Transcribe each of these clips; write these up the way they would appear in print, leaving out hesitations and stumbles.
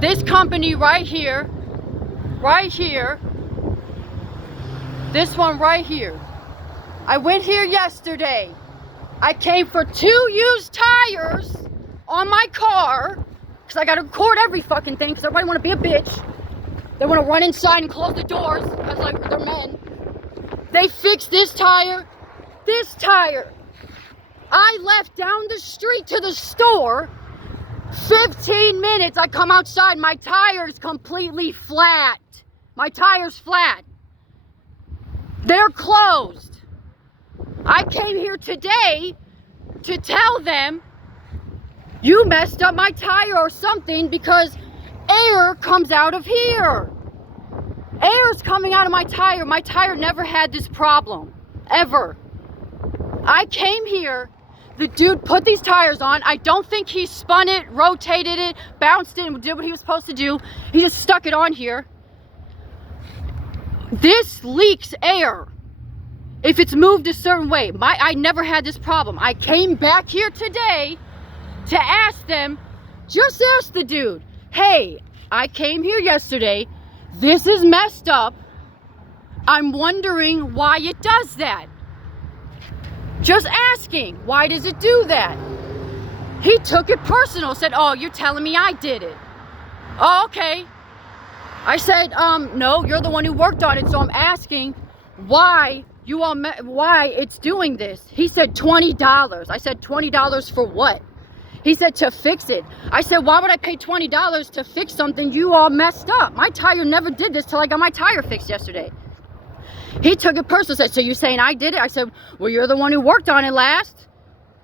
This company right here, this one right here. I went here yesterday. I came for 2 used tires on my car, because I gotta record every fucking thing, because everybody wanna be a bitch. They wanna run inside and close the doors, because like they're men. They fixed this tire. I left down the street to the store. 15 minutes, I come outside, my tire's completely flat. My tire's flat. They're closed. I came here today to tell them, you messed up my tire or something, because air comes out of here. Air's coming out of my tire. My tire never had this problem, ever. I came here, the dude put these tires on. I don't think he spun it, rotated it, bounced it, and did what he was supposed to do. He just stuck it on here. This leaks air if it's moved a certain way. I never had this problem. I came back here today to ask them, just ask the dude, hey, I came here yesterday, this is messed up, I'm wondering why it does that. Just asking, why does it do that? He took it personal, said, oh, you're telling me I did it. Oh, okay. I said, no, you're the one who worked on it, so I'm asking why it's doing this. He said $20. I said, $20 for what? He said, to fix it. I said, why would I pay $20 to fix something you all messed up? My tire never did this till I got my tire fixed yesterday. He took it personal, said, so you're saying I did it? I said, well, you're the one who worked on it last.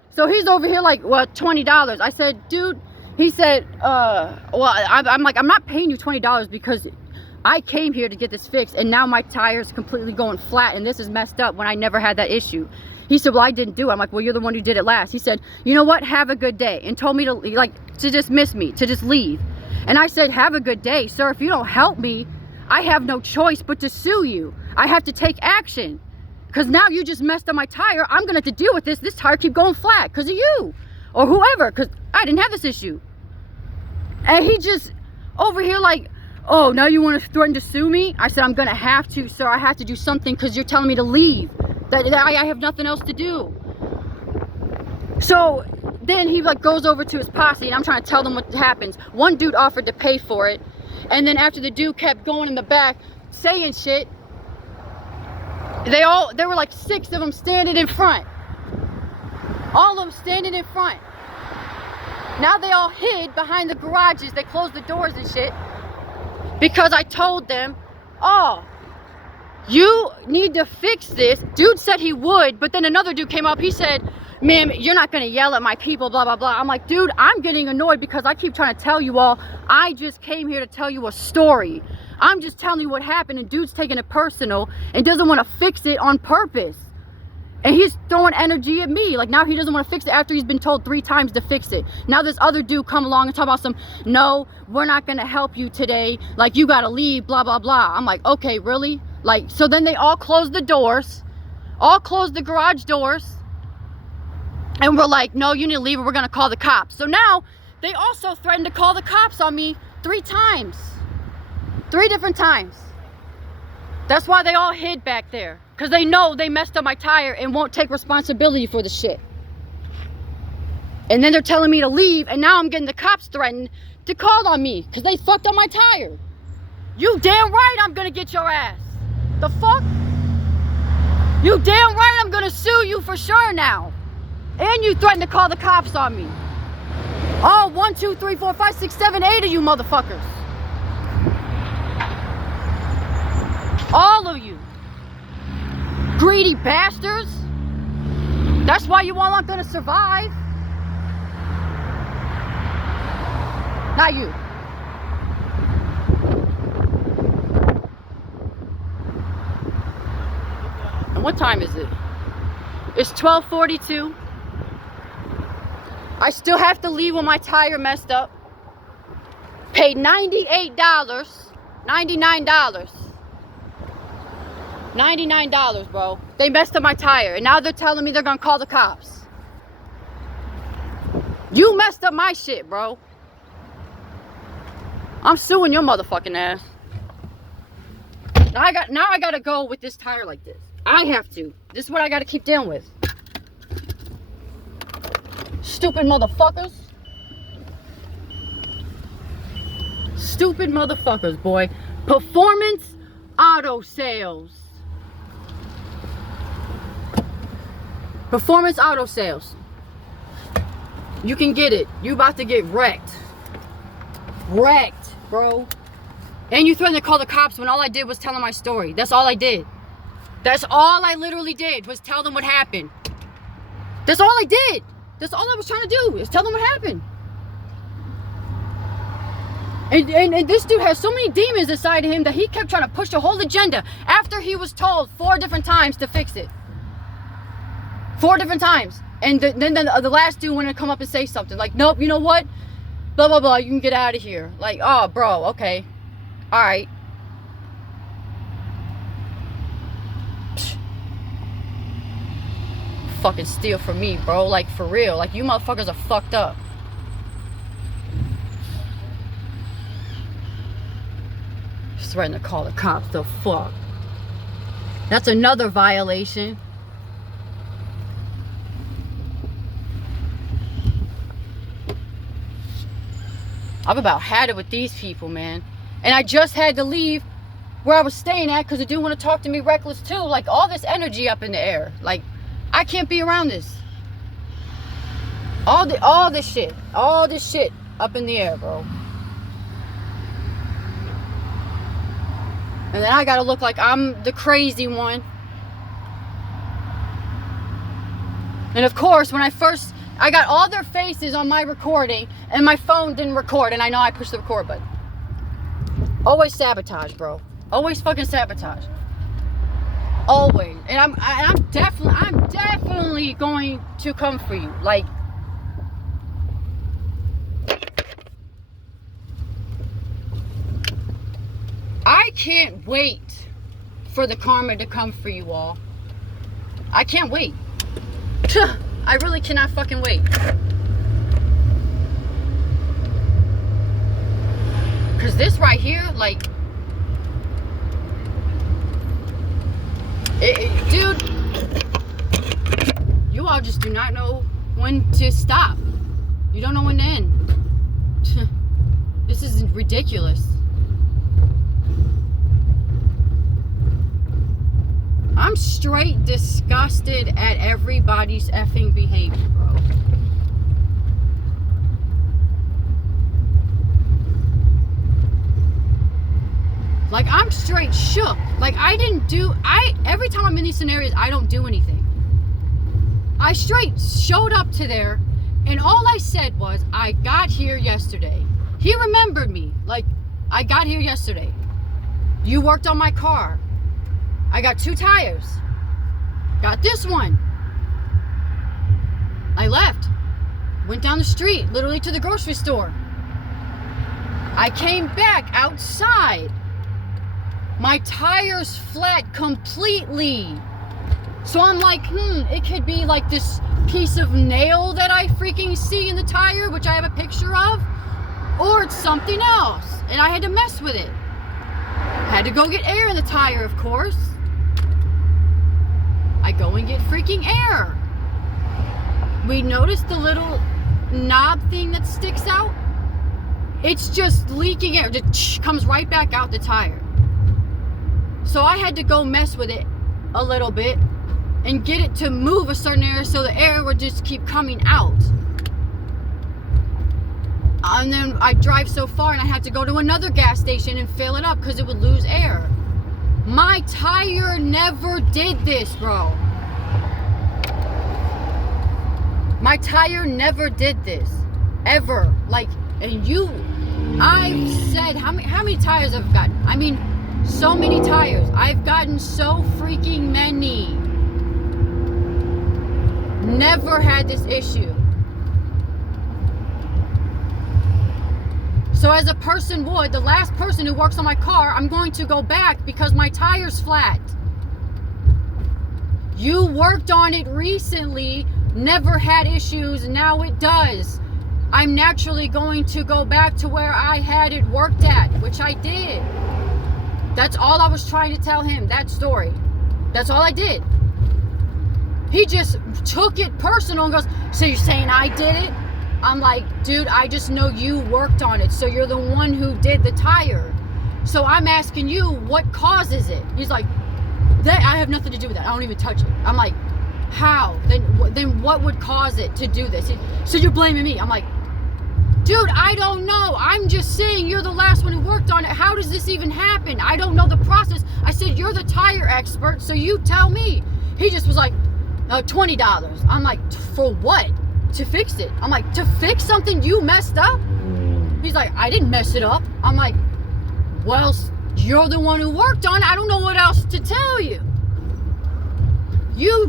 So he's over here like, well, $20. I said, dude, he said, I'm like, I'm not paying you $20 because I came here to get this fixed, and now my tire's completely going flat, and this is messed up when I never had that issue. He said, well, I didn't do it. I'm like, well, you're the one who did it last. He said, you know what? Have a good day. And told me to dismiss me, to just leave. And I said, have a good day, sir. If you don't help me, I have no choice but to sue you. I have to take action. Because now you just messed up my tire. I'm going to have to deal with this. This tire keep going flat because of you. Or whoever. Because I didn't have this issue. And he just over here like, oh, now you want to threaten to sue me? I said, I'm going to have to, sir. I have to do something because you're telling me to leave. That I have nothing else to do. So then he like goes over to his posse, and I'm trying to tell them what happens. One dude offered to pay for it, and then after the dude kept going in the back saying shit, there were like 6 of them standing in front. All of them standing in front. Now they all hid behind the garages. They closed the doors and shit because I told them, oh, you need to fix this. Dude said he would, but then another dude came up. He said, ma'am, you're not gonna yell at my people, blah, blah, blah. I'm like, dude, I'm getting annoyed because I keep trying to tell you all, I just came here to tell you a story. I'm just telling you what happened, and dude's taking it personal and doesn't want to fix it on purpose. And he's throwing energy at me. Like, now he doesn't want to fix it after he's been told 3 times to fix it. Now this other dude come along and talk about no, we're not gonna help you today. Like, you gotta leave, blah, blah, blah. I'm like, okay, really? Like, so then they all closed the doors, all closed the garage doors, and we're like, no, you need to leave or we're gonna call the cops. So now they also threatened to call the cops on me 3 times, 3 different times. That's why they all hid back there, because they know they messed up my tire and won't take responsibility for the shit. And then they're telling me to leave, and now I'm getting the cops threatened to call on me because they fucked up my tire. You damn right I'm gonna get your ass. The fuck? You damn right I'm gonna sue you for sure now. And you threatened to call the cops on me. Oh, 1, 2, 3, 4, 5, 6, 7, 8 of you motherfuckers. All of you. Greedy bastards. That's why you all aren't gonna survive. Not you. And what time is it? It's 12:42. I still have to leave when my tire messed up. Paid $98, $99. $99, bro. They messed up my tire, and now they're telling me they're gonna call the cops. You messed up my shit, bro. I'm suing your motherfucking ass. Now I gotta go with this tire like this. I have to. This is what I gotta keep dealing with. Stupid motherfuckers. Stupid motherfuckers, boy. Performance Auto Sales. Performance Auto Sales. You can get it. You about to get wrecked. Wrecked, bro. And you threatened to call the cops when all I did was tell them my story. That's all I did. That's all I literally did was tell them what happened. That's all I did. That's all I was trying to do is tell them what happened. And this dude has so many demons inside of him that he kept trying to push a whole agenda after he was told 4 different times to fix it. 4 different times. And then the last dude wanted to come up and say something. Like, nope, you know what? Blah, blah, blah. You can get out of here. Like, oh, bro, okay. All right. Fucking steal from me, bro. Like, for real. Like, you motherfuckers are fucked up. Threatening to call the cops. The fuck? That's another violation. I've about had it with these people, man. And I just had to leave where I was staying at because they do want to talk to me reckless too. Like, all this energy up in the air. Like, I can't be around this. All this shit up in the air, bro. And then I gotta look like I'm the crazy one. And of course, when I got all their faces on my recording, and my phone didn't record, and I know I pushed the record button. Always sabotage, bro. Always fucking sabotage. Always. And I'm definitely going to come for you. Like, I can't wait for the karma to come for you all. I can't wait. I really cannot fucking wait. Because this right here, like, dude, you all just do not know when to stop. You don't know when to end. This is ridiculous. I'm straight disgusted at everybody's effing behavior, bro. Like, I'm straight shook. Like, every time I'm in these scenarios, I don't do anything. I straight showed up to there, and all I said was, I got here yesterday. He remembered me. Like, I got here yesterday. You worked on my car. I got 2 tires. Got this one. I left. Went down the street, literally to the grocery store. I came back outside. My tires flat completely. So I'm like, it could be like this piece of nail that I freaking see in the tire, which I have a picture of, or it's something else. And I had to mess with it. Had to go get air in the tire, of course. I go and get freaking air. We noticed the little knob thing that sticks out. It's just leaking air. Just comes right back out the tire. So I had to go mess with it a little bit and get it to move a certain area so the air would just keep coming out. And then I drive so far and I had to go to another gas station and fill it up because it would lose air. My tire never did this, bro. My tire never did this. Ever. Like, and I've said, how many tires I've gotten? I mean, so many tires. I've gotten so freaking many. Never had this issue. So as a person would, the last person who works on my car, I'm going to go back because my tire's flat. You worked on it recently, never had issues, now it does. I'm naturally going to go back to where I had it worked at, which I did. That's all I was trying to tell him, that story. That's all I did. He just took it personal and goes, so you're saying I did it? I'm like, dude, I just know you worked on it, so you're the one who did the tire. So I'm asking you, what causes it? He's like, that I have nothing to do with that. I don't even touch it. I'm like, how? Then what would cause it to do this? So you're blaming me. I'm like, dude, I don't know. I'm just saying you're the last one who worked on it. How does this even happen? I don't know the process. I said, you're the tire expert, so you tell me. He just was like, $20. I'm like, for what? To fix it. I'm like, to fix something you messed up? He's like, I didn't mess it up. I'm like, well, you're the one who worked on it. I don't know what else to tell you. You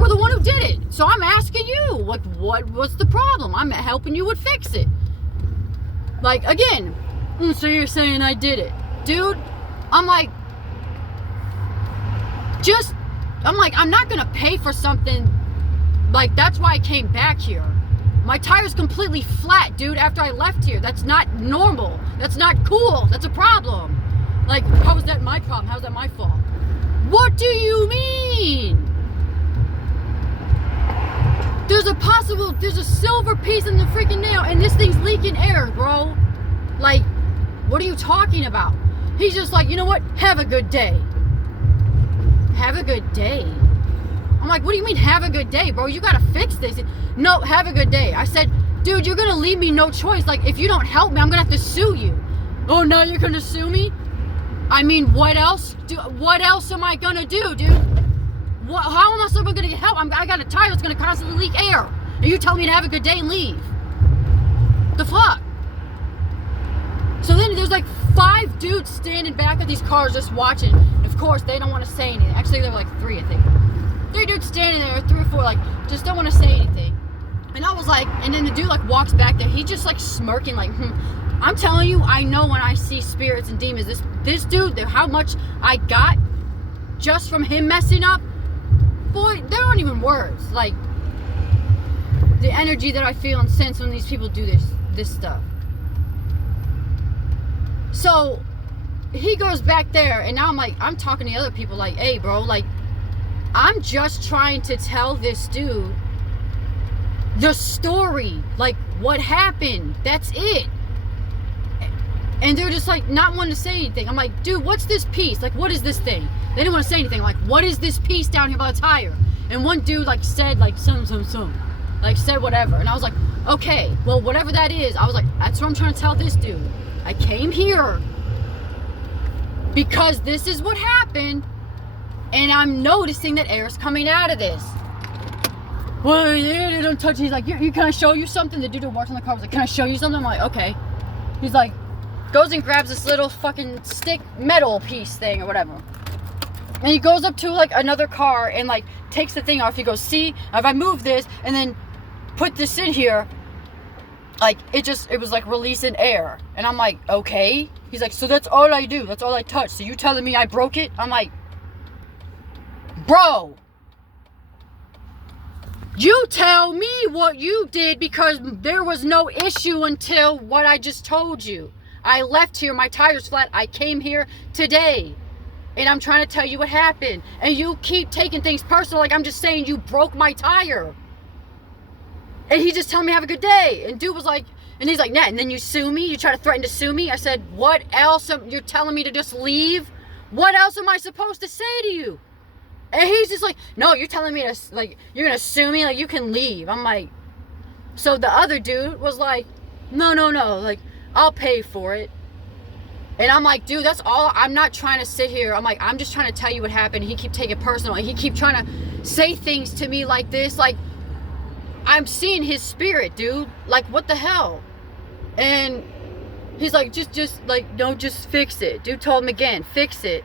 were the one who did it. So I'm asking you, what was the problem? I'm helping you with fix it. Like, again, so you're saying I did it. Dude, I'm like, I'm not gonna pay for something. Like, that's why I came back here. My tire's completely flat, dude, after I left here. That's not normal. That's not cool. That's a problem. Like, how is that my problem? How's that my fault? What do you mean? There's a silver piece in the freaking nail, and this thing's leaking air, bro. Like, what are you talking about? He's just like, you know what? Have a good day. Have a good day. I'm like, what do you mean have a good day, bro? You gotta fix this. No, have a good day. I said, dude, you're gonna leave me no choice. Like, if you don't help me, I'm gonna have to sue you. Oh, now you're gonna sue me? I mean, what else? What else am I gonna do, dude? How am I still gonna get help? I got a tire that's gonna constantly leak air. And you tell me to have a good day and leave. The fuck? So then there's like 5 dudes standing back at these cars just watching. And of course, they don't want to say anything. Actually, there were like 3, I think. 3 dudes standing there, 3 or 4, like, just don't want to say anything. And I was like, and then the dude like walks back there. He just like smirking, like, I'm telling you, I know when I see spirits and demons. This dude, how much I got just from him messing up, boy, there aren't even words. Like, the energy that I feel and sense when these people do this stuff. So he goes back there, and now I'm talking to the other people like, hey, bro, like, I'm just trying to tell this dude the story, like, what happened. That's it. And they're just like not wanting to say anything. I'm like, dude, what's this piece? Like, what is this thing? They didn't want to say anything. Like, what is this piece down here by the tire? And one dude like said like some, like said whatever. And I was like, okay, well, whatever that is. I was like, that's what I'm trying to tell this dude. I came here because this is what happened, and I'm noticing that air is coming out of this. Well, yeah, they don't touch it. He's like, can I show you something? The dude who works on the car was like, can I show you something? I'm like, okay. He's like, goes and grabs this little fucking stick metal piece thing or whatever. And he goes up to like another car and like takes the thing off. He goes, see, if I move this and then put this in here, like it was like releasing air. And I'm like, okay. He's like, so that's all I do. That's all I touch. So you telling me I broke it? I'm like, bro, you tell me what you did, because there was no issue until what I just told you. I left here, my tire's flat. I came here today, and I'm trying to tell you what happened. And you keep taking things personal, like I'm just saying you broke my tire. And he just telling me have a good day. And dude was like, and he's like, nah, and then you sue me? You try to threaten to sue me? I said, what else? You're telling me to just leave? What else am I supposed to say to you? And he's just like, no, you're telling me to, like, you're going to sue me? Like, you can leave. I'm like, so the other dude was like, no, like, I'll pay for it. And I'm like, dude, that's all. I'm not trying to sit here. I'm like, I'm just trying to tell you what happened. He keep taking it personal. And he keep trying to say things to me like this. Like, I'm seeing his spirit, dude. Like, what the hell? And he's like, just like, no, just fix it. Dude told him again, fix it.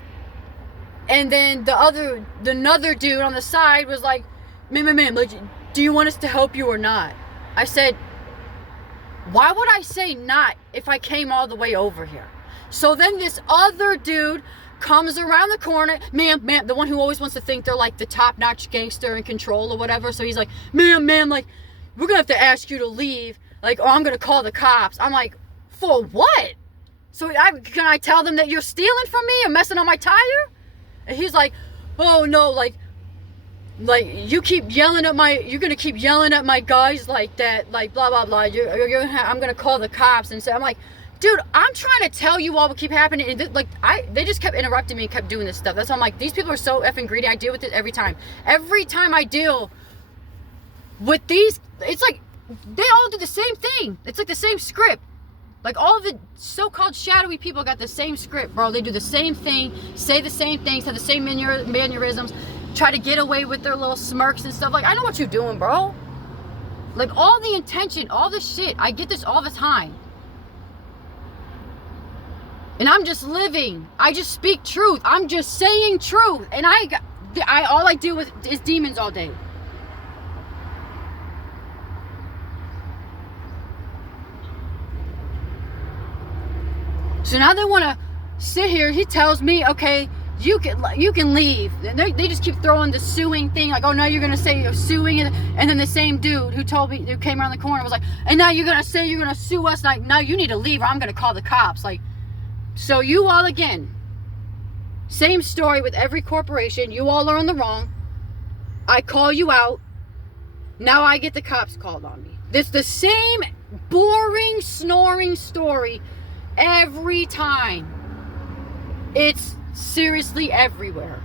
And then another dude on the side was like, man, like, do you want us to help you or not? I said, why would I say not if I came all the way over here? So then this other dude comes around the corner, ma'am, the one who always wants to think they're like the top-notch gangster in control or whatever. So he's like, ma'am, like, we're gonna have to ask you to leave. like, oh, I'm gonna call the cops. I'm like, for what? So can I tell them that you're stealing from me or messing on my tire? And he's like, oh no, like you keep yelling at you're gonna keep yelling at my guys like that, like blah blah blah. I'm gonna call the cops and say, I'm like, dude, I'm trying to tell you all what keep happening. And they just kept interrupting me and kept doing this stuff. That's why I'm like, these people are so effing greedy. I deal with it every time. Every time I deal with these, it's like they all do the same thing. It's like the same script. Like all the so-called shadowy people got the same script, bro. They do the same thing, say the same things, have the same mannerisms, try to get away with their little smirks and stuff. Like, I know what you're doing, bro. Like all the intention, all the shit. I get this all the time. And I'm just living. I just speak truth. I'm just saying truth. And all I deal with is demons all day. So now they want to sit here. He tells me, okay, you can leave. And they just keep throwing the suing thing. Like, oh, no, you're going to say you're suing. And then the same dude who came around the corner was like, and now you're going to say you're going to sue us. Like, no, you need to leave or I'm going to call the cops. Like, so you all, again, same story with every corporation. You all are on the wrong. I call you out. Now I get the cops called on me. It's the same boring, snoring story every time. It's seriously everywhere.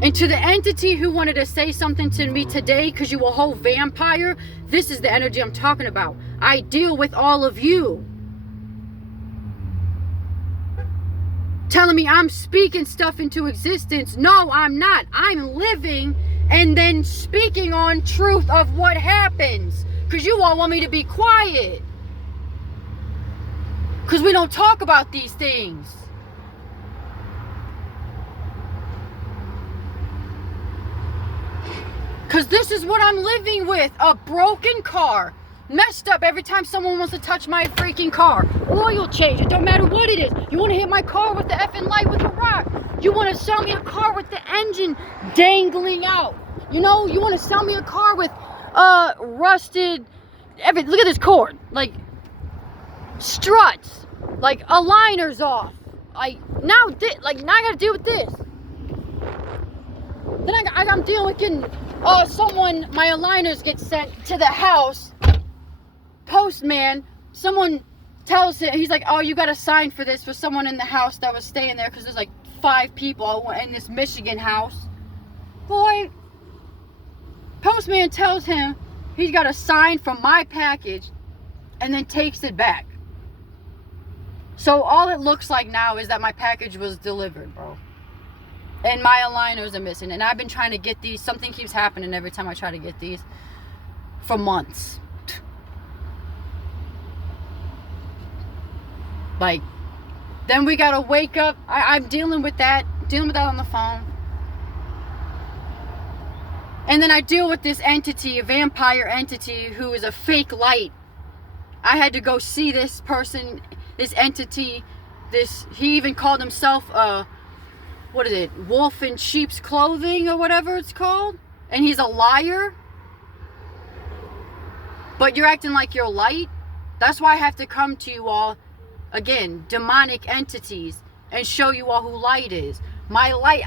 And to the entity who wanted to say something to me today because you a whole vampire, this is the energy I'm talking about. I deal with all of you. Telling me I'm speaking stuff into existence. No, I'm not. I'm living and then speaking on truth of what happens. Because you all want me to be quiet. Because we don't talk about these things. Because this is what I'm living with. A broken car. Messed up every time someone wants to touch my freaking car. Oil change. It don't matter what it is. You want to hit my car with the effing light with a rock. You want to sell me a car with the engine dangling out. You know, you want to sell me a car with rusted... Look at this cord. Like... struts, like aligners off. Now I gotta deal with this. Then I'm dealing with getting my aligners get sent to the house. Postman, someone tells him, he's like, oh, you gotta sign for this for someone in the house that was staying there because there's like 5 people in this Michigan house. Boy, postman tells him he's gotta sign for my package and then takes it back. So all it looks like now is that my package was delivered, bro. And my aligners are missing. And I've been trying to get these. Something keeps happening every time I try to get these. For months. Like, then we gotta wake up. I'm dealing with that. Dealing with that on the phone. And then I deal with this entity, a vampire entity, who is a fake light. I had to go see this person... this entity, he even called himself, what is it, wolf in sheep's clothing or whatever it's called. And he's a liar. But you're acting like you're light. That's why I have to come to you all, again, demonic entities, and show you all who light is. My light,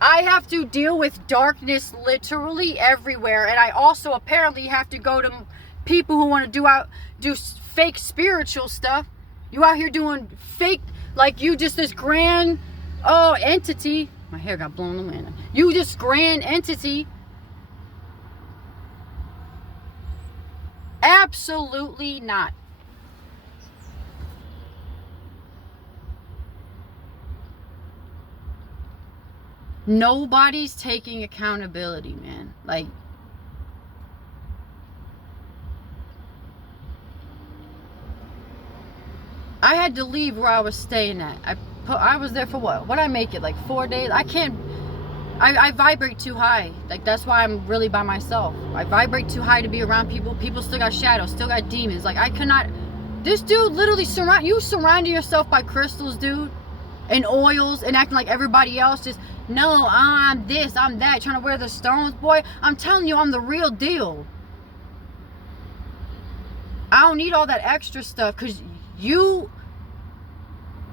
I have to deal with darkness literally everywhere. And I also apparently have to go to people who want to do fake spiritual stuff. You out here doing fake, like you just this grand entity. My hair got blown in the wind. You this grand entity. Absolutely not. Nobody's taking accountability, man. Like, I had to leave where I was staying at. I was there for what? What'd I make it? Like 4 days? I vibrate too high. Like, that's why I'm really by myself. I vibrate too high to be around people. People still got shadows, still got demons. Like, I cannot... This dude literally surrounding yourself by crystals, dude. And oils, and acting like everybody else just... No, I'm this, I'm that. Trying to wear the stones. Boy, I'm telling you, I'm the real deal. I don't need all that extra stuff, because you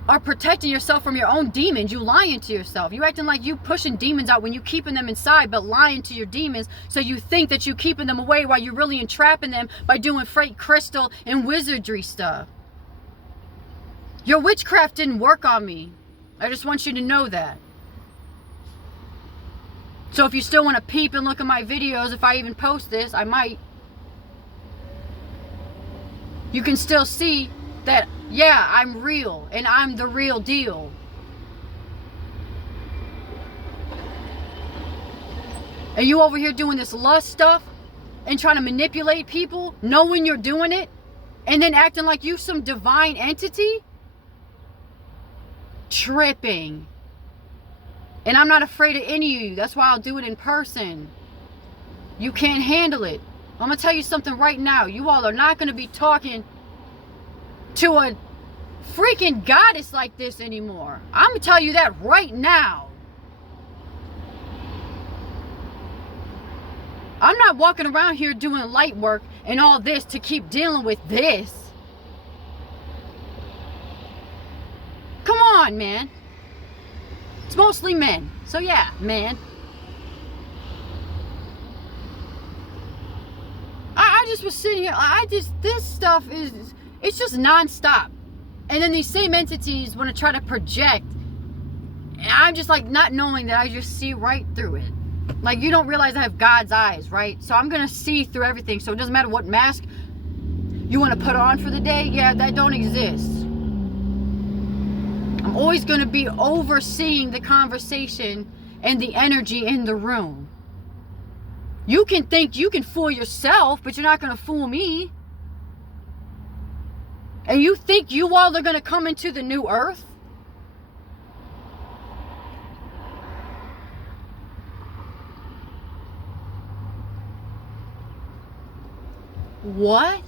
are protecting yourself from your own demons. You lying to yourself. You acting like you pushing demons out when you keeping them inside, but lying to your demons, so you think that you keeping them away while you're really entrapping them by doing fake crystal and wizardry stuff. Your witchcraft didn't work on me. I just want you to know that. So if you still want to peep and look at my videos, if I even post this, I might, you can still see that, yeah, I'm real and I'm the real deal. And you over here doing this lust stuff and trying to manipulate people, knowing you're doing it, and then acting like you some divine entity? Tripping. And I'm not afraid of any of you. That's why I'll do it in person. You can't handle it. I'm going to tell you something right now. You all are not going to be talking to a freaking goddess like this anymore. I'm going to tell you that right now. I'm not walking around here doing light work and all this to keep dealing with this. Come on, man. It's mostly men. So yeah, man. I just was sitting here. This stuff is, it's just nonstop. And then these same entities want to try to project. And I'm just like not knowing that I just see right through it. Like, you don't realize I have God's eyes, right? So I'm going to see through everything. So it doesn't matter what mask you want to put on for the day. Yeah, that don't exist. I'm always going to be overseeing the conversation and the energy in the room. You can think you can fool yourself, but you're not going to fool me. And you think you all are going to come into the new earth? What?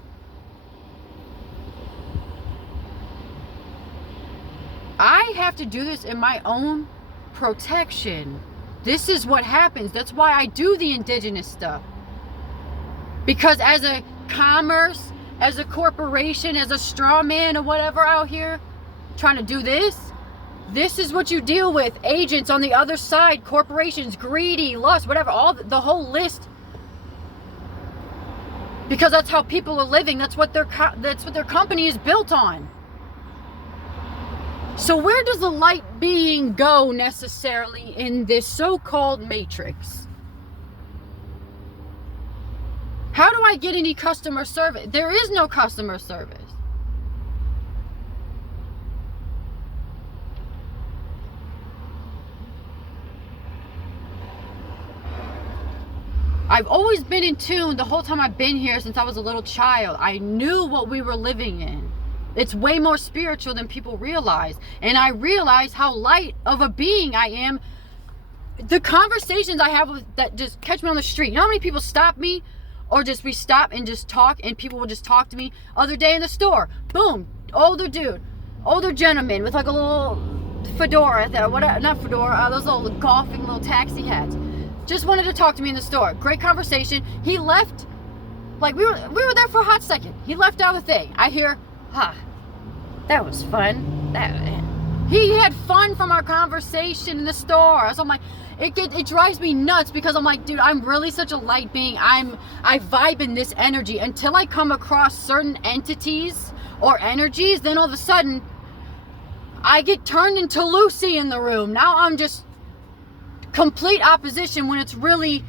I have to do this in my own protection. This is what happens. That's why I do the indigenous stuff. Because as a commerce, as a corporation, as a straw man or whatever out here trying to do this, this is what you deal with. Agents on the other side, corporations, greedy, lust, whatever, all the whole list. Because that's how people are living. That's what their company is built on. So where does the light being go necessarily in this so-called matrix? How do I get any customer service? There is no customer service. I've always been in tune the whole time I've been here since I was a little child. I knew what we were living in. It's way more spiritual than people realize. And I realize how light of a being I am. The conversations I have with that just catch me on the street. You know how many people stop me? Or just we stop and just talk and people will just talk to me. Other day in the store. Boom. Older dude. Older gentleman with like a little fedora. Not fedora. Those little golfing little taxi hats. Just wanted to talk to me in the store. Great conversation. He left. Like we were there for a hot second. He left out the thing. I hear, that was fun. He had fun from our conversation in the store. So I'm like, it drives me nuts because I'm like, dude, I'm really such a light being. I vibe in this energy until I come across certain entities or energies. Then all of a sudden, I get turned into Lucy in the room. Now I'm just complete opposition when it's really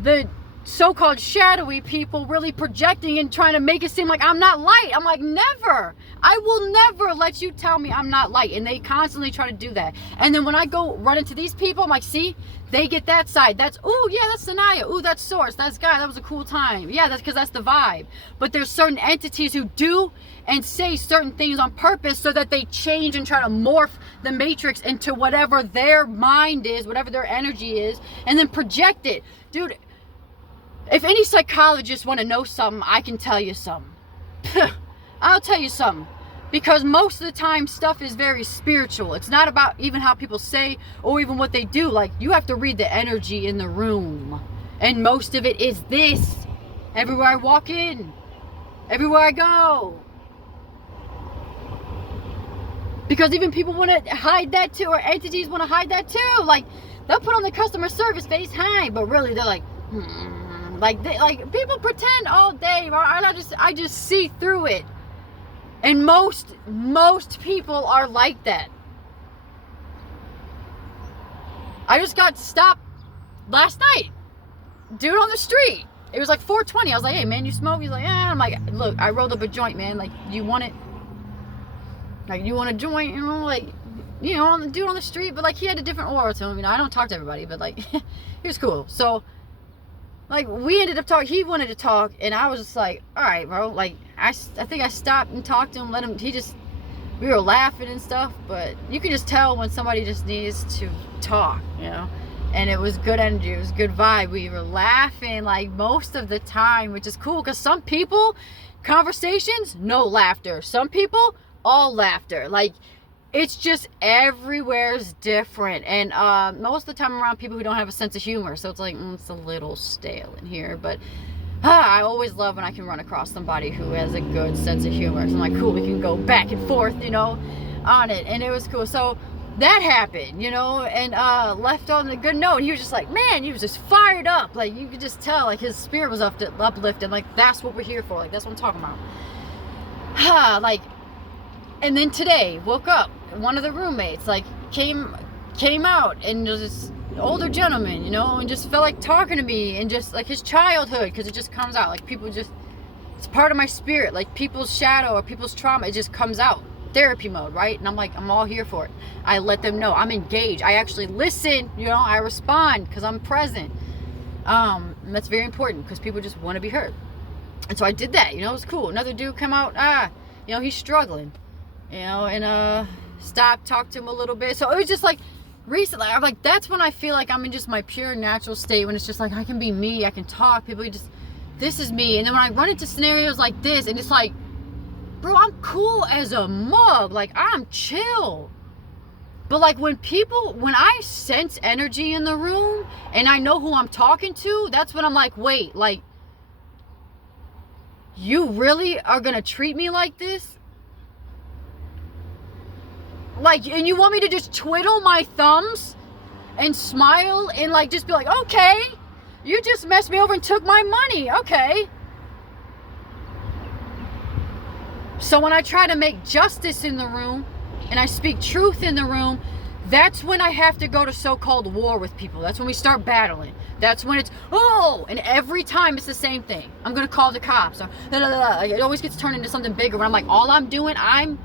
the so-called shadowy people really projecting and trying to make it seem like I'm not light. I'm like, never. I will never let you tell me I'm not light. And they constantly try to do that. And then when I go run into these people, I'm like, see, they get that side. That's, ooh, yeah, that's Sanaya. Ooh, that's Source. That's Guy. That was a cool time. Yeah, that's because that's the vibe. But there's certain entities who do and say certain things on purpose so that they change and try to morph the matrix into whatever their mind is, whatever their energy is, and then project it. Dude, if any psychologists want to know something, I can tell you something. I'll tell you something. Because most of the time, stuff is very spiritual. It's not about even how people say or even what they do. Like, you have to read the energy in the room. And most of it is this. Everywhere I walk in. everywhere I go. Because even people want to hide that too, or entities want to hide that too. Like, they'll put on the customer service face, hi, but really they're like, like people pretend all day. I just see through it, and most people are like that. I just got stopped last night, dude on the street. It was like 4:20. I was like, hey man, you smoke? He's like, yeah. I'm like, look, I rolled up a joint, man. Like, you want it? Like, you want a joint? You know, like, you know, on the dude on the street. But like, he had a different aura to him. You know, I don't talk to everybody, but like, he was cool. So, like, we ended up talking. He wanted to talk, and I was just like, all right, bro. Like, I think I stopped and talked to him. Let him. We were laughing and stuff, but you can just tell when somebody just needs to talk, you know. And it was good energy, it was good vibe. We were laughing like most of the time, which is cool, because some people, conversations, no laughter. Some people, all laughter. Like, it's just everywhere's different. And most of the time around people who don't have a sense of humor, so it's like, it's a little stale in here. But I always love when I can run across somebody who has a good sense of humor. So I'm like, cool, we can go back and forth, you know, on it. And it was cool. So that happened, you know, and left on a good note. He was just like, man, he was just fired up. Like, you could just tell, like, his spirit was uplifted. Like, that's what we're here for. Like, that's what I'm talking about. Like, and then today, woke up, one of the roommates, like, came out, and was this older gentleman, you know, and just felt like talking to me, and just, like, his childhood, because it just comes out. Like, people just, it's part of my spirit. Like, people's shadow or people's trauma, it just comes out. Therapy mode, right? And I'm like, I'm all here for it. I let them know I'm engaged. I actually listen, you know, I respond because I'm present. And that's very important, because people just want to be heard. And so I did that, you know, it was cool. Another dude come out, you know, he's struggling, you know, and stopped, talked to him a little bit. So it was just like, recently, I'm like, that's when I feel like I'm in just my pure natural state, when it's just like, I can be me, I can talk, people just, this is me. And then when I run into scenarios like this, and it's like, bro, I'm cool as a mug. Like, I'm chill. But like, when I sense energy in the room and I know who I'm talking to, that's when I'm like, wait, like, you really are gonna treat me like this? Like, and you want me to just twiddle my thumbs and smile and like just be like, okay, you just messed me over and took my money, okay. So when I try to make justice in the room and I speak truth in the room, that's when I have to go to so-called war with people. That's when we start battling. That's when it's, and every time it's the same thing. I'm going to call the cops. Or, it always gets turned into something bigger when I'm like, all I'm doing, I'm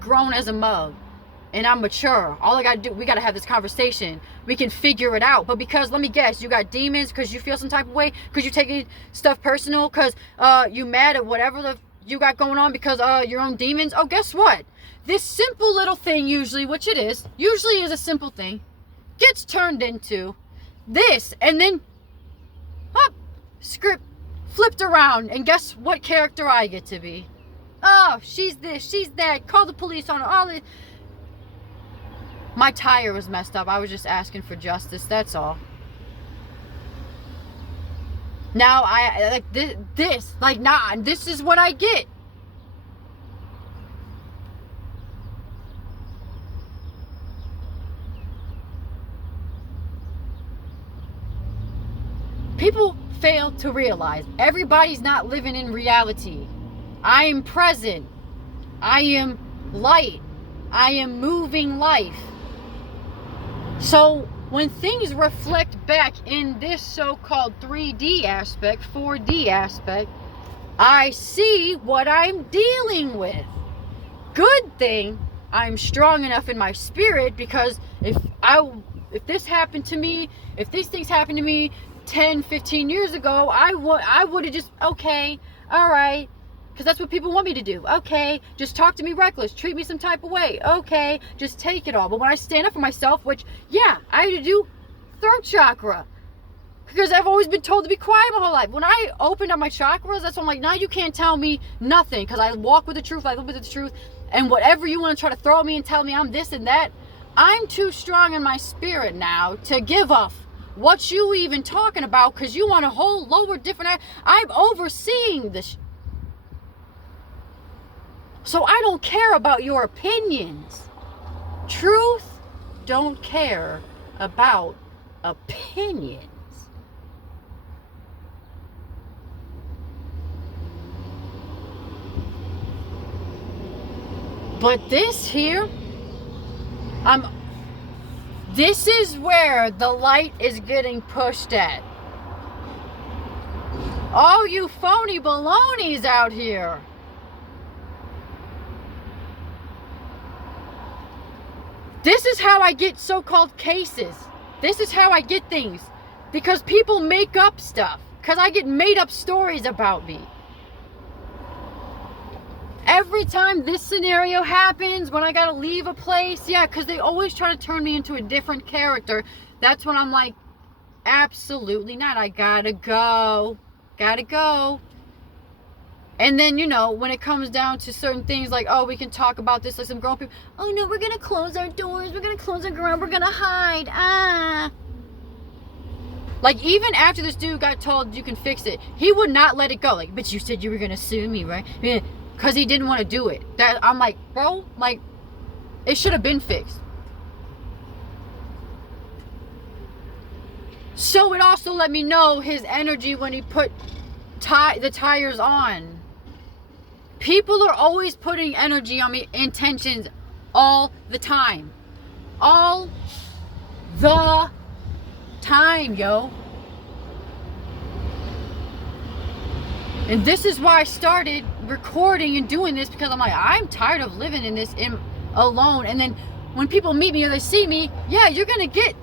grown as a mug. And I'm mature. All I got to do, we got to have this conversation. We can figure it out. But because, let me guess, you got demons because you feel some type of way, because you're taking stuff personal, because you mad at whatever you got going on because your own demons. Oh, guess what? This simple little thing, usually is a simple thing, gets turned into this, and then script flipped around, and guess what character I get to be? Oh, she's this, she's that, call the police on her, all this. My tire was messed up. I was just asking for justice, that's all. Now I like this like, nah, this is what I get. People fail to realize everybody's not living in reality. I am present. I am light. I am moving life. So when things reflect back in this so-called 3D aspect, 4D aspect, I see what I'm dealing with. Good thing I'm strong enough in my spirit, because if this happened to me, if these things happened to me 10, 15 years ago, I would have just, okay, all right, because that's what people want me to do. Okay, just talk to me reckless, treat me some type of way. Okay, just take it all. But when I stand up for myself, which, yeah, I had to do throat chakra, because I've always been told to be quiet my whole life. When I opened up my chakras, that's when I'm like, now you can't tell me nothing, because I walk with the truth, I live with the truth, and whatever you want to try to throw at me and tell me I'm this and that, I'm too strong in my spirit now to give off what you even talking about, because you want a whole lower different, I'm overseeing this. So I don't care about your opinions. Truth don't care about opinions. But this here, this is where the light is getting pushed at. All you phony balonies out here. This is how I get so-called cases. This is how I get things. Because people make up stuff. Because I get made up stories about me. Every time this scenario happens, when I gotta leave a place, yeah, because they always try to turn me into a different character. That's when I'm like, absolutely not. I gotta go. Gotta go. And then, you know, when it comes down to certain things like, oh, we can talk about this, like some grown people, oh no, we're gonna close our doors, we're gonna close our garage, we're gonna hide, Like, even after this dude got told you can fix it, he would not let it go. Like, but you said you were gonna sue me, right? Yeah. Because he didn't want to do it. I'm like, bro, like, it should have been fixed. So it also let me know his energy when he put the tires on. People are always putting energy on me, intentions, all the time. All the time, yo. And this is why I started recording and doing this, because I'm like, I'm tired of living in this alone. And then when people meet me or they see me, yeah, you're gonna get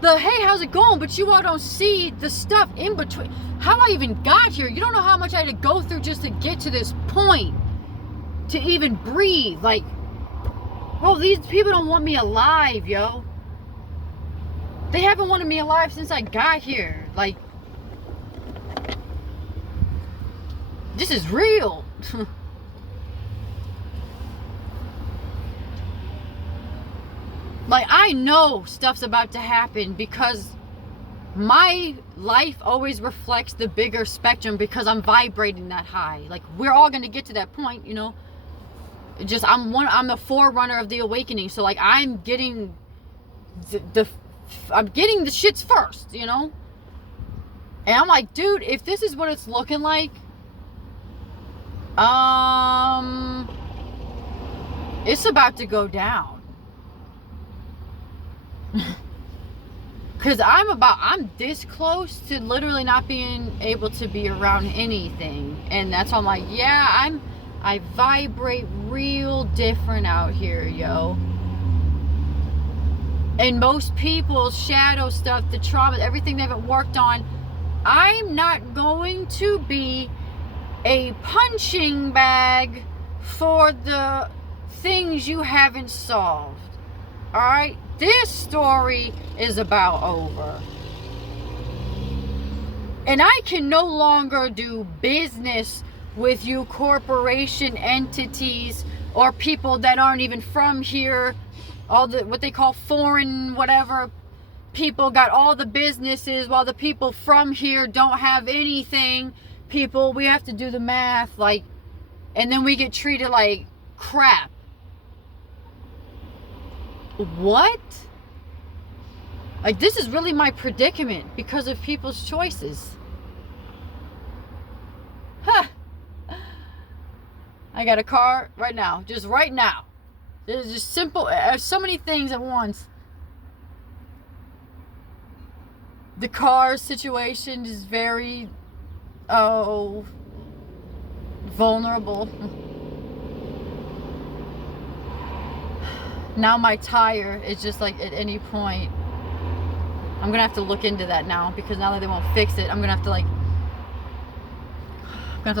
the, hey, how's it going? But you all don't see the stuff in between. How I even got here. You don't know how much I had to go through just to get to this point. To even breathe. Like, well, these people don't want me alive, yo. They haven't wanted me alive since I got here. Like, this is real. Like, I know stuff's about to happen because my life always reflects the bigger spectrum because I'm vibrating that high. Like, we're all going to get to that point, you know. Just, I'm the forerunner of the awakening. So, like, I'm getting I'm getting the shits first, you know. And I'm like, dude, if this is what it's looking like, it's about to go down. Because I'm this close to literally not being able to be around anything. And that's why I'm like, yeah, I vibrate real different out here, yo. And most people's shadow stuff, the trauma, everything they haven't worked on, I'm not going to be a punching bag for the things you haven't solved. Alright? This story is about over. And I can no longer do business with you corporation entities or people that aren't even from here. All the, what they call foreign whatever people got all the businesses while the people from here don't have anything. People, we have to do the math, like, and then we get treated like crap. What? Like, this is really my predicament because of people's choices. Huh. I got a car right now. Just right now. There's just simple, so many things at once. The car situation is very, vulnerable. Now my tire is just like at any point. I'm gonna have to look into that now because now that they won't fix it, I'm gonna have to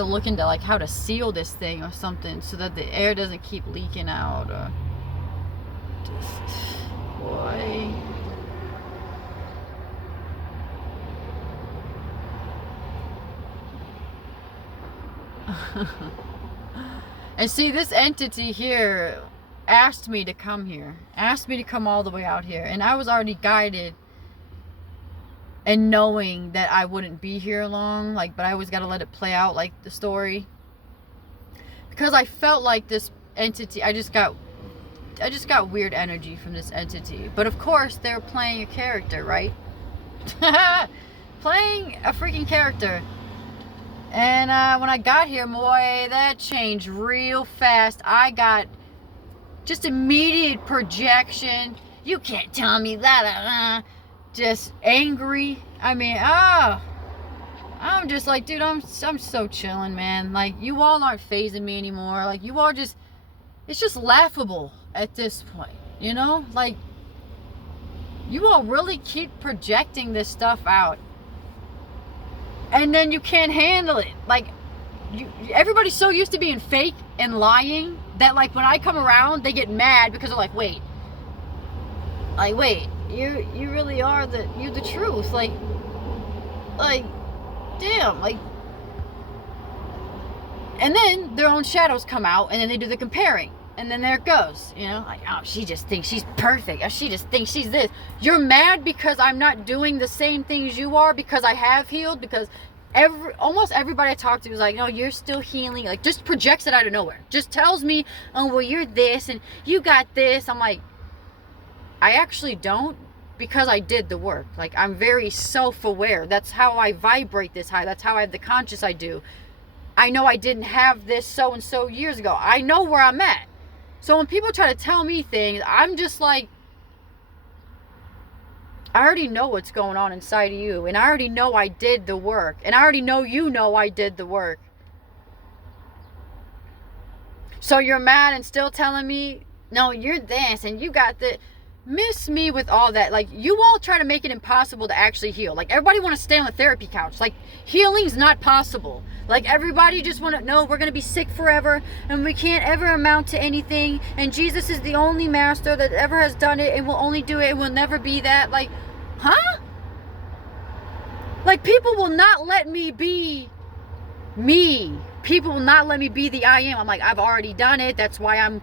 look into like how to seal this thing or something so that the air doesn't keep leaking out. Or just, boy. And see, this entity here asked me to come here, asked me to come all the way out here, and I was already guided and knowing that I wouldn't be here long, like, but I always got to let it play out like the story, because because I felt like this entity, I just got weird energy from this entity. But of course, they're playing a character, right? Playing a freaking character. And when I got here, boy, that changed real fast. I got just immediate projection. You can't tell me that. Just angry. I mean, I'm just like, dude, I'm so chilling, man. Like, you all aren't phasing me anymore. Like, you all just, it's just laughable at this point, you know? Like, you all really keep projecting this stuff out. And then you can't handle it. Like, everybody's so used to being fake and lying that, like, when I come around, they get mad because they're like, wait, you really are you're the truth. Like, damn, like, and then their own shadows come out, and then they do the comparing, and then there it goes, you know, like, oh, she just thinks she's perfect, or she just thinks she's this. You're mad because I'm not doing the same things you are, because I have healed, because almost everybody I talk to is like, no, you're still healing, like, just projects it out of nowhere, just tells me, oh, well, you're this, and you got this. I'm like, I actually don't, because I did the work. Like, I'm very self-aware. That's how I vibrate this high. That's how I have the conscious I do. I know I didn't have this so-and-so years ago. I know where I'm at. So when people try to tell me things, I'm just like, I already know what's going on inside of you. And I already know I did the work. And I already know you know I did the work. So you're mad and still telling me, no, you're this and you got the... Miss me with all that. Like, you all try to make it impossible to actually heal. Like, everybody want to stay on the therapy couch. Like, healing's not possible. Like, everybody just want to know we're going to be sick forever and we can't ever amount to anything, and Jesus is the only master that ever has done it and will only do it and will never be that. Like, huh? Like, people will not let me be me. People will not let me be the I am. I'm like, I've already done it. That's why I'm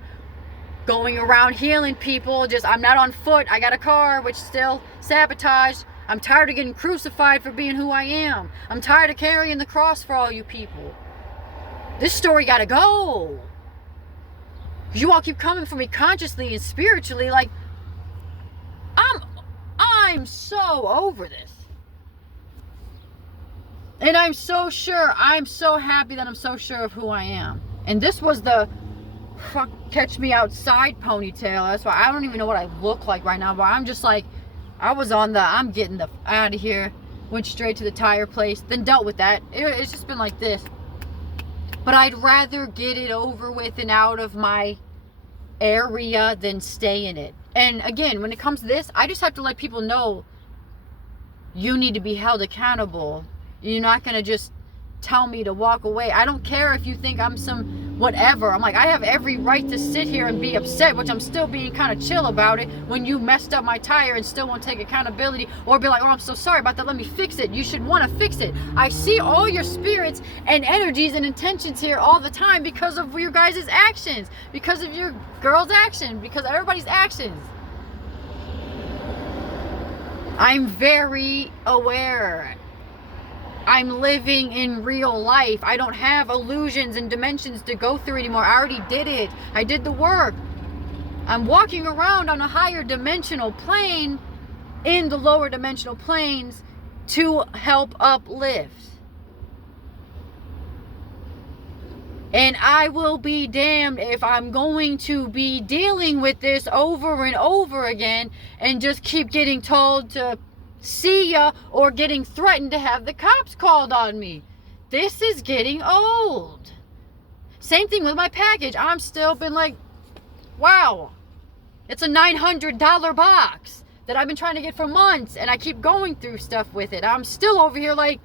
going around healing people. Just, I'm not on foot. I got a car, which still sabotage. I'm tired of getting crucified for being who I am. I'm tired of carrying the cross for all you people. This story gotta go. You all keep coming for me consciously and spiritually. Like, I'm so over this. And I'm so happy that I'm so sure of who I am. And this was the fuck catch me outside ponytail. That's why I don't even know what I look like right now, but I'm just like, I was on the I'm getting the out of here, went straight to the tire place, then dealt with that. It's just been like this. But I'd rather get it over with and out of my area than stay in it. And again, when it comes to this, I just have to let people know you need to be held accountable. You're not gonna just tell me to walk away. I don't care if you think I'm some whatever. I'm like, I have every right to sit here and be upset, which I'm still being kind of chill about it, when you messed up my tire and still won't take accountability or be like, oh, I'm so sorry about that, let me fix it. You should want to fix it. I see all your spirits and energies and intentions here all the time because of your guys' actions, because of your girl's action, because of everybody's actions. I'm very aware. I'm living in real life. I don't have illusions and dimensions to go through anymore. I already did it. I did the work. I'm walking around on a higher dimensional plane in the lower dimensional planes to help uplift. And I will be damned if I'm going to be dealing with this over and over again and just keep getting told to see ya or getting threatened to have the cops called on me. This is getting old. Same thing with my package. I'm still been like, wow, it's a $900 box that I've been trying to get for months, and I keep going through stuff with it. I'm still over here like,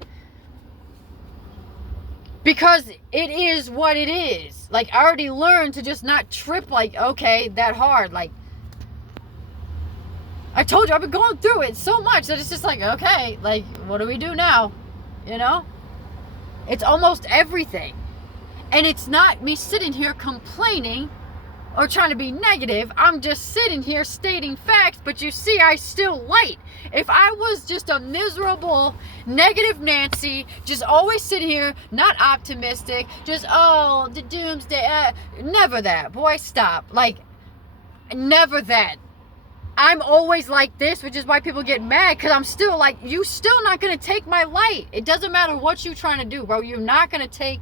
because it is what it is. Like, I already learned to just not trip like, okay, that hard. Like, I told you, I've been going through it so much that it's just like, okay, like, what do we do now? You know? It's almost everything. And it's not me sitting here complaining or trying to be negative. I'm just sitting here stating facts, but you see, I still light. If I was just a miserable, negative Nancy, just always sitting here, not optimistic, just, oh, the doomsday, never that. Boy, stop. Like, never that. I'm always like this, which is why people get mad, because I'm still like, you still not going to take my light. It doesn't matter what you're trying to do, bro. You're not going to take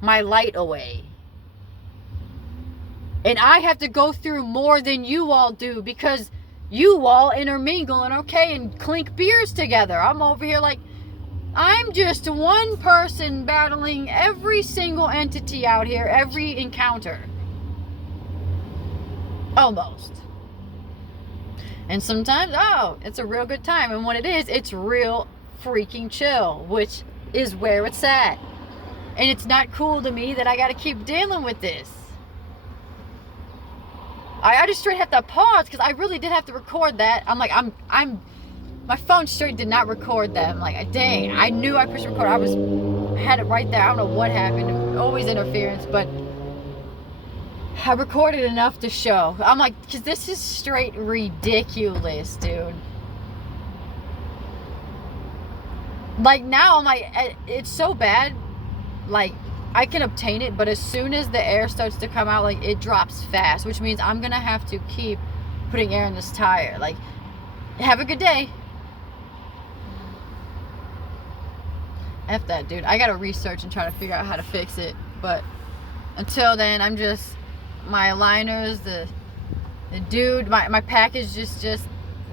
my light away. And I have to go through more than you all do, because you all intermingle and okay and clink beers together. I'm over here like, I'm just one person battling every single entity out here, every encounter. Almost. And sometimes, oh, it's a real good time. And when it is, it's real freaking chill, which is where it's at. And it's not cool to me that I got to keep dealing with this. I just straight have to pause, because I really did have to record that. I'm like, my phone straight did not record that. I'm like, dang, I knew I pushed record. I had it right there. I don't know what happened. Always interference, but I recorded enough to show. I'm like, because this is straight ridiculous, dude. Like, now I'm like, it's so bad. Like, I can obtain it, but as soon as the air starts to come out, like, it drops fast, which means I'm gonna have to keep putting air in this tire. Like, have a good day. F that, dude. I gotta research and try to figure out how to fix it. But until then, I'm just, my aligners, the dude, my package just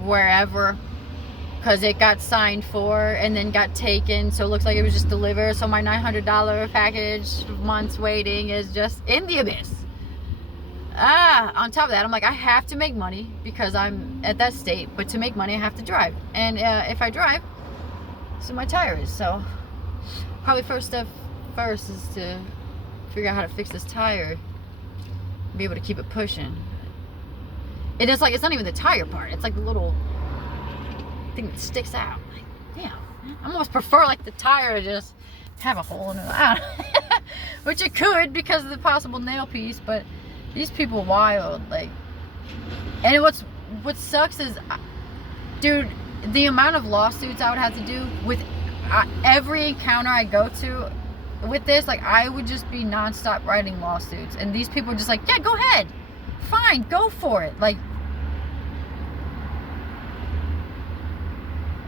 wherever. Because it got signed for and then got taken, so it looks like it was just delivered. So my $900 package, months waiting, is just in the abyss. On top of that, I'm like, I have to make money because I'm at that state. But to make money, I have to drive. And if I drive, so my tire is. So probably first step first is to figure out how to fix this tire. Be able to keep it pushing. It is like, it's not even the tire part. It's like the little thing that sticks out. Like, damn. I almost prefer like the tire to just have a hole in it. Which it could because of the possible nail piece, but these people wild. Like, and what sucks is, dude, the amount of lawsuits I would have to do with every encounter I go to with this, like, I would just be nonstop writing lawsuits, and these people are just like, yeah, go ahead, fine, go for it. Like,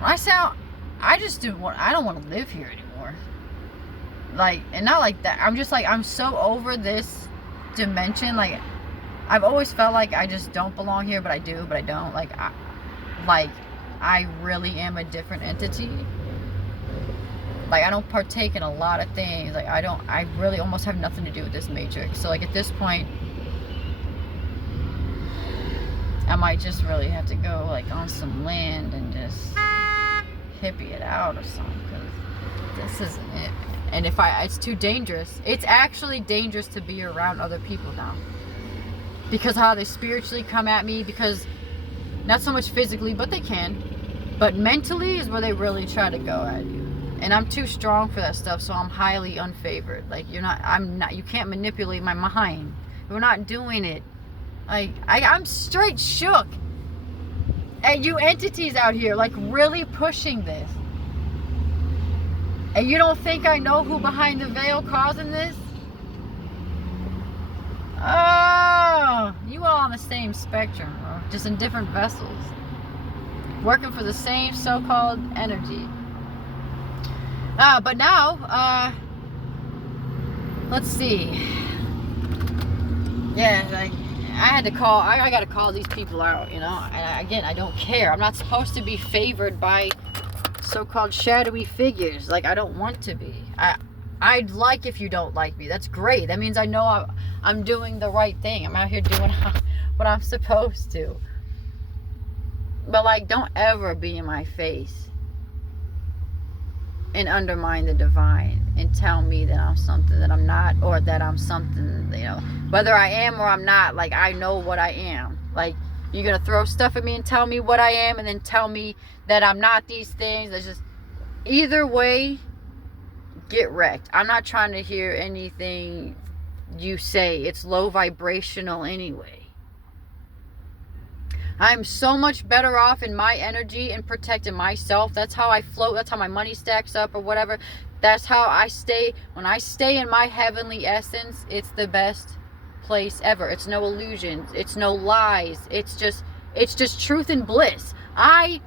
I just don't want to live here anymore. Like, and not like that. I'm just like, I'm so over this dimension. Like, I've always felt like I just don't belong here, but I do, but I don't. Like, I really am a different entity. Like, I don't partake in a lot of things. Like, I really almost have nothing to do with this matrix. So, like, at this point, I might just really have to go, like, on some land and just hippie it out or something, because this isn't it. And it's too dangerous. It's actually dangerous to be around other people now, because how they spiritually come at me, because not so much physically, but they can, but mentally is where they really try to go at you. And I'm too strong for that stuff, so I'm highly unfavored. Like, you can't manipulate my mind. We're not doing it. Like, I'm straight shook at you entities out here, like, really pushing this. And you don't think I know who behind the veil causing this? Oh, you all on the same spectrum, bro. Just in different vessels. Working for the same so-called energy. But now, let's see. Yeah, like, I had to call, I got to call these people out, you know. And again, I don't care. I'm not supposed to be favored by so-called shadowy figures. Like, I don't want to be. I'd like if you don't like me. That's great. That means I know I'm doing the right thing. I'm out here doing what I'm supposed to. But, like, don't ever be in my face and undermine the divine and tell me that I'm something that I'm not, or that I'm something, you know, whether I am or I'm not. Like, I know what I am. Like, you're gonna throw stuff at me and tell me what I am, and then tell me that I'm not these things. It's just, either way, get wrecked. I'm not trying to hear anything you say it's low vibrational anyway. I'm so much better off in my energy and protecting myself. That's how I float. That's how my money stacks up or whatever. That's how I stay. When I stay in my heavenly essence, it's the best place ever. It's no illusions. It's no lies. It's just truth and bliss. I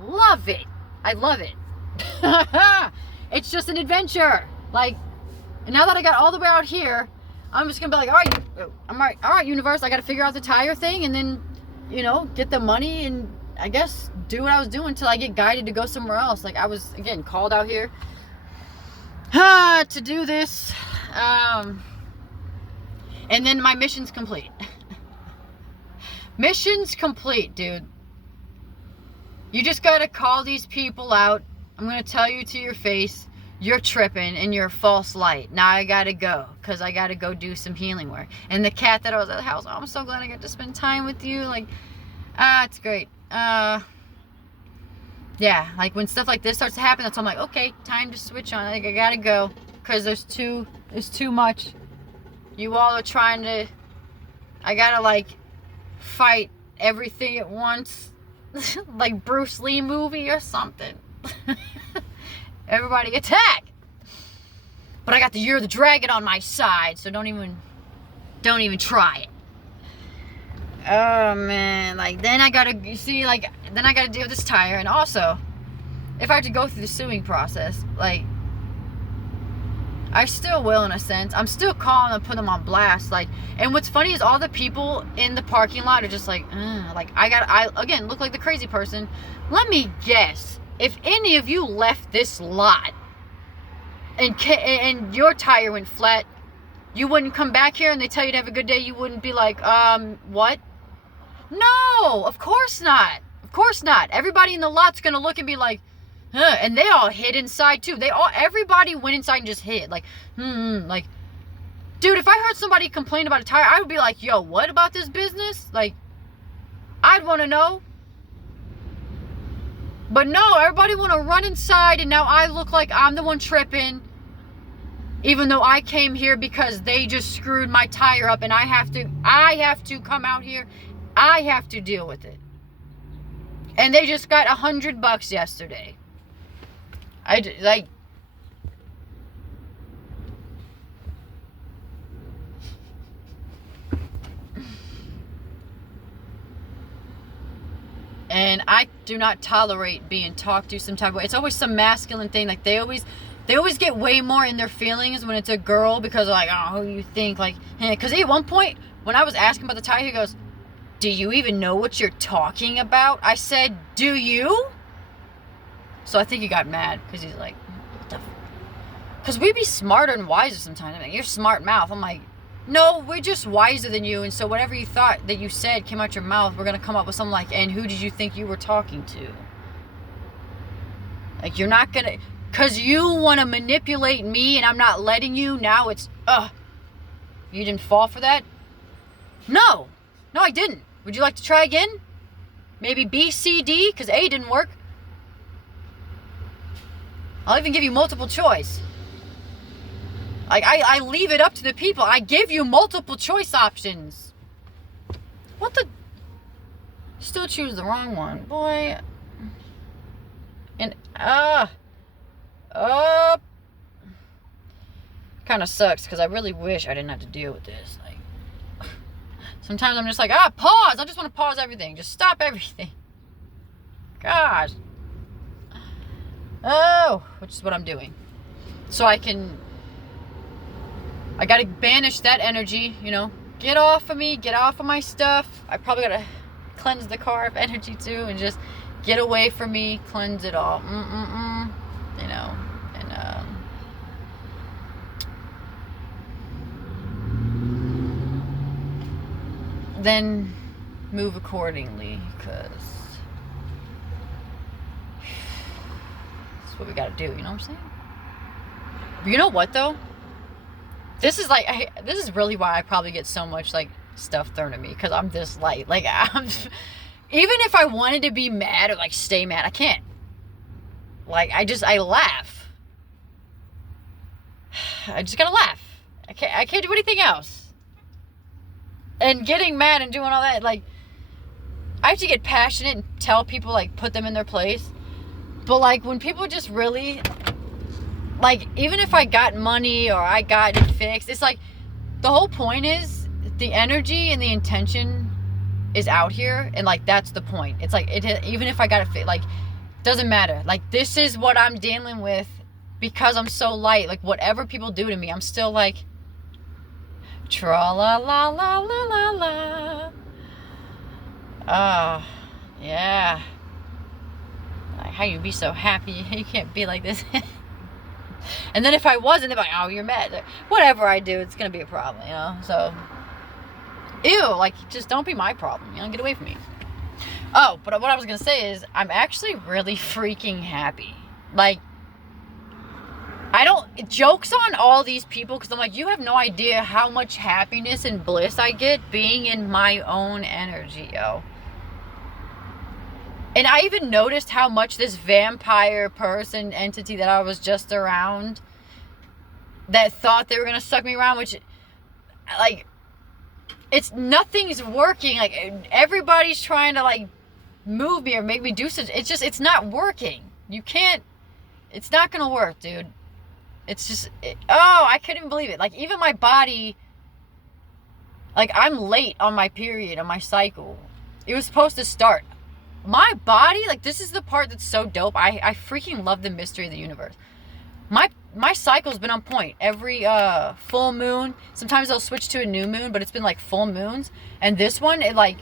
love it. I love it. It's just an adventure. Like, and now that I got all the way out here, I'm just gonna be like, all right, universe, I gotta figure out the tire thing, and then, you know, get the money and I guess do what I was doing until I get guided to go somewhere else. Like, I was, again, called out here to do this. And then my mission's complete. Mission's complete, dude. You just gotta call these people out. I'm gonna tell you to your face, you're tripping and you're a false light. Now I gotta go, because I gotta go do some healing work. And the cat that I was at the house, oh, I'm so glad I got to spend time with you. Like, it's great. Yeah, like when stuff like this starts to happen, that's when I'm like, okay, time to switch on. Like, I gotta go, because there's too much. You all are trying to, I gotta like fight everything at once. Like Bruce Lee movie or something. Everybody attack! But I got the Year of the Dragon on my side, so don't even try it. Oh man, like then I gotta deal with this tire, and also if I have to go through the suing process, like I still will in a sense. I'm still calling and put them on blast. Like, and what's funny is all the people in the parking lot are just like I again look like the crazy person. Let me guess, if any of you left this lot and your tire went flat, you wouldn't come back here and they tell you to have a good day, you wouldn't be like, what? No, of course not. Of course not. Everybody in the lot's gonna look and be like, huh, and they all hid inside too. Everybody went inside and just hid. Like, like, dude, if I heard somebody complain about a tire, I would be like, yo, what about this business? Like, I'd want to know. But no, everybody want to run inside, and now I look like I'm the one tripping, even though I came here because they just screwed my tire up, and I have to come out here. I have to deal with it. And they just got $100 yesterday. Like, and I do not tolerate being talked to some type of way. It's always some masculine thing. Like, they always get way more in their feelings when it's a girl, because they're like, oh, who you think, like, because at one point when I was asking about the tire, he goes, do you even know what you're talking about? I said, do you? So I think he got mad, because he's like, what the because we be smarter and wiser sometimes. I mean, you're smart mouth. I'm like, no, we're just wiser than you, and so whatever you thought that you said came out your mouth, we're going to come up with something like, and who did you think you were talking to? Like, you're not going to, because you want to manipulate me and I'm not letting you, now it's, you didn't fall for that? No, I didn't. Would you like to try again? Maybe B, C, D, because A didn't work. I'll even give you multiple choice. Like, I leave it up to the people. I give you multiple choice options. What the? Still choose the wrong one. Boy. And, kind of sucks, because I really wish I didn't have to deal with this. Like, sometimes I'm just like, pause. I just want to pause everything. Just stop everything. Gosh. Oh, which is what I'm doing. So I gotta banish that energy, you know. Get off of me, get off of my stuff. I probably gotta cleanse the car of energy too, and just get away from me, cleanse it all. You know, and then move accordingly, because that's what we gotta do, you know what I'm saying? You know what though? This is like, this is really why I probably get so much like stuff thrown at me, because I'm this light. Like, even if I wanted to be mad or like stay mad, I can't. Like, I laugh. I just gotta laugh. I can't do anything else. And getting mad and doing all that, like, I have to get passionate and tell people, like, put them in their place. But, like, when people just really, like, even if I got money or I got it fixed, it's like, the whole point is the energy and the intention is out here, and, like, that's the point. It's like, even if I got it fixed, like, doesn't matter. Like, this is what I'm dealing with because I'm so light. Like, whatever people do to me, I'm still like, tra la la la la la la. Oh, yeah. Like, how you be so happy? You can't be like this. And then if I wasn't, they're like, oh, you're mad. Whatever I do, it's going to be a problem, you know? So, ew, like, just don't be my problem, you know? Get away from me. Oh, but what I was going to say is, I'm actually really freaking happy. Like, jokes on all these people, because I'm like, you have no idea how much happiness and bliss I get being in my own energy, yo. And I even noticed how much this vampire person entity that I was just around, that thought they were going to suck me around, which, like, nothing's working. Like, everybody's trying to, like, move me or make me do such. It's not working. You can't, it's not going to work, dude. It's just, I couldn't even believe it. Like, even my body, like, I'm late on my period, on my cycle. It was supposed to start. My body, like, this is the part that's so dope. I freaking love the mystery of the universe. My cycle's been on point. Every full moon, sometimes they'll switch to a new moon, but it's been like full moons. And this one, it, like,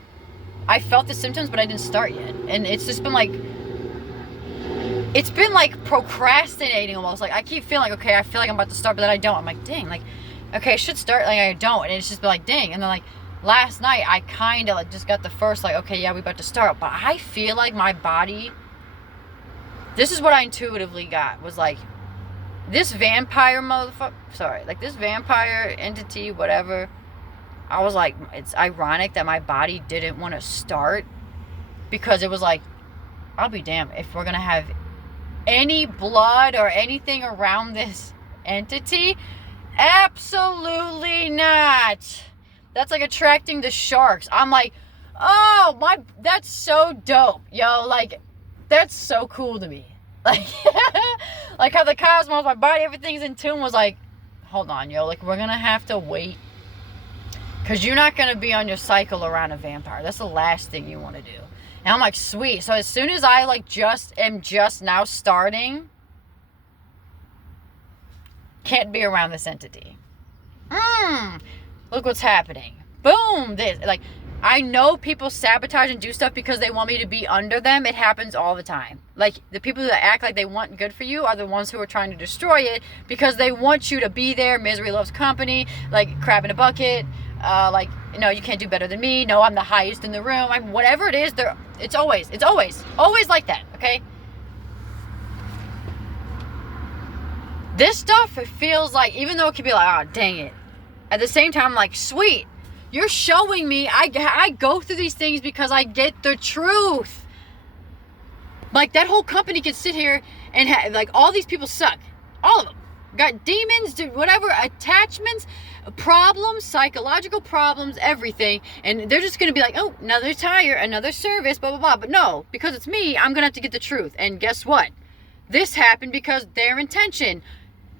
I felt the symptoms, but I didn't start yet. And it's just been like, it's been like procrastinating almost. Like, I keep feeling like, okay, I feel like I'm about to start, but then I don't. I'm like, dang, like, okay, I should start, like, I don't. And it's just been like, dang. And then, like, last night, I kind of, like, just got the first, like, okay, yeah, we about to start. But I feel like my body, this is what I intuitively got, was like, this vampire like, this vampire entity, whatever, I was like, it's ironic that my body didn't want to start, because it was like, I'll be damned if we're going to have any blood or anything around this entity. Absolutely not. That's like attracting the sharks. I'm like, oh, that's so dope, yo. Like, that's so cool to me. Like, like how the cosmos, my body, everything's in tune, was like, hold on, yo. Like, we're going to have to wait, because you're not going to be on your cycle around a vampire. That's the last thing you want to do. And I'm like, sweet. So as soon as I, like, am just now starting, can't be around this entity. Look what's happening. Boom. This, like, I know people sabotage and do stuff because they want me to be under them. It happens all the time. Like, the people that act like they want good for you are the ones who are trying to destroy it, because they want you to be there. Misery loves company. Like, crab in a bucket. Like, no, you can't do better than me. No, I'm the highest in the room. Whatever it is, it's always like that, okay? This stuff, it feels like, even though it could be like, oh, dang it, at the same time, I'm like, sweet, you're showing me, I go through these things because I get the truth. Like, that whole company could sit here and like, all these people suck. All of them. Got demons, whatever, attachments, problems, psychological problems, everything. And they're just going to be like, oh, another tire, another service, blah, blah, blah. But no, because it's me, I'm going to have to get the truth. And guess what? This happened because their intention,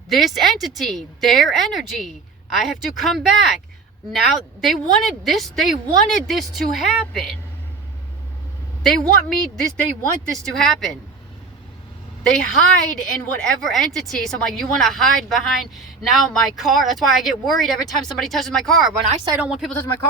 this entity, their energy, I have to come back. Now, they wanted this to happen. They want this to happen. They hide in whatever entity. So I'm like, you want to hide behind now my car? That's why I get worried every time somebody touches my car. When I say I don't want people touching my car,